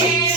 Shh.